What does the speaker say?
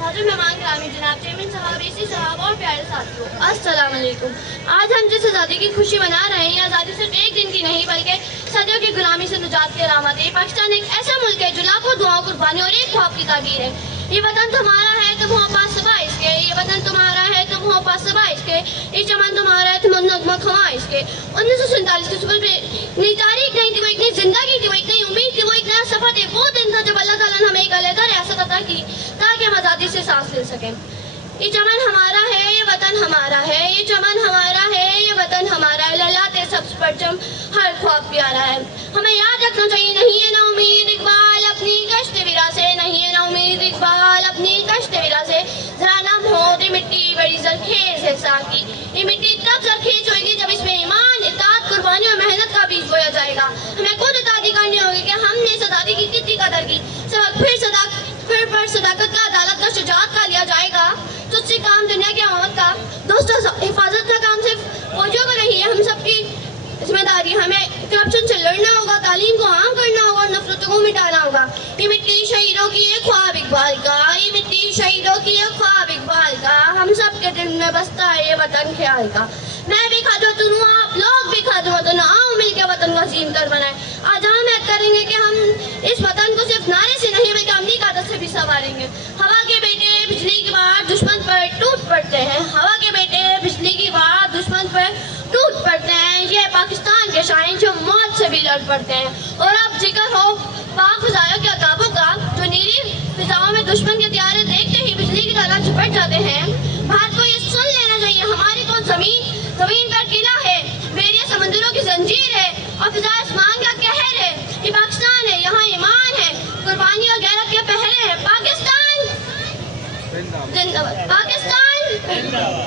حاضر مہمان گرامی جناب چیئرمین صاحب، وی صاحب اور پیارے ساتھیوں، السلام علیکم۔ آج ہم جس آزادی کی خوشی منا رہے ہیں، آزادی صرف ایک دن کی نہیں بلکہ صدیوں کی غلامی سے نجات کی علامت ہے۔ پاکستان ایک ایسا ملک ہے جو لاکھوں دعاؤں، قربانیوں اور ایک خواب کی تعبیر ہے۔ یہ وطن تمہارا ہے، تم ہو پاسباں اس کے، یہ وطن تمہارا ہے، تم ہو پاسباں اس کے، یہ چمن تمہارا ہے، تم نغمہ خواں اس کے۔ 1947 کی صبح میں نئی تاریخ نہیں تھی، وہ ایک نئی زندگی تھی، وہ ایک نئی امید تھی، وہ ایک نیا سفر تھا۔ وہ دن تھا جب اللہ تعالیٰ نے ہمیں ایک علیحدہ ریاست عطا کی تاکہ ہم آزادی سے سانس لے سکیں۔ یہ چمن ہمارا ہے، یہ وطن ہمارا ہے، یہ چمن ہمارا ہے، یہ وطن ہمارا ہے، لہلاتے سبز پرچم ہر خواب پیارا ہے۔ ہمیں یاد رکھنا چاہیے، نہیں ہے نا امید اقبال اپنی کشت ویرا سے، نہیں ہے نا امید اقبال اپنی کشت ویرا سے، ذرا نم ہو دے مٹی بڑی زرخیز ہے ساقی، یہ مٹی تب زرخیز ہوئے گی جب اس میں ایمان، اطاعت، قربانی اور محنت کا بیج بویا جائے گا۔ ہمیں خود اطاعتی کرنی ہوگی کہ ہم نے اس آزادی کی کتنی قدر کی۔ سبق پھر پر صداقت کا، عدالت کا، شجاعت کا لیا جائے گا۔ تجھ سے کام دنیا کی آمد کا، دوستوں حفاظت کا کام صرف فوجیوں کا نہیں ہے، ہم سب کی ذمہ داری ہے۔ ہمیں کرپشن سے لڑنا ہوگا، تعلیم کو عام کرنا ہوگا اور نفرتوں کو مٹانا ہوگا۔ یہ مٹی شہیدوں کی یہ خواب اقبال کا، یہ مٹی شہیدوں کی یہ خواب اقبال کا، ہم سب کے دل میں بستا ہے یہ وطن خیال کا۔ میں بھی خادم وطن ہوں، آپ لوگ بھی خادم وطن ہوں، آؤ مل کے وطن کو عظیم تر بنائیں۔ آج ہم عہد کریں گے کہ ہم اس وطن کو صرف نعرے سے نہیں بلکہ عملی قیادت سے بھی سنواریں گے۔ ہوا کے بیٹے بجلی کی وار دشمن پر ٹوٹ پڑتے ہیں، ہوا کے بیٹے بجلی کی وار دشمن پر ٹوٹ پڑتے ہیں، یہ پاکستان کے شاہین جو موت سے بھی لڑ پڑتے ہیں۔ اور اب ذکر ہو پاک فضائیوں کے عقابوں کا، جو نیلی فضاؤں میں دشمن کے طیارے دیکھتے ہی بجلی کی طرح چپٹ جاتے ہیں۔ بھارت کو یہ سن لینا چاہیے، ہماری کون زمین پر قلعہ ہے، بیریا سمندروں کی زنجیر ہے اور فضا آسمان کا قہر ہے۔ یہ پاکستان ہے، یہاں ایمان ہے، قربانی اور غیرت کے پہرے ہیں۔ پاکستان زندہ باد، پاکستان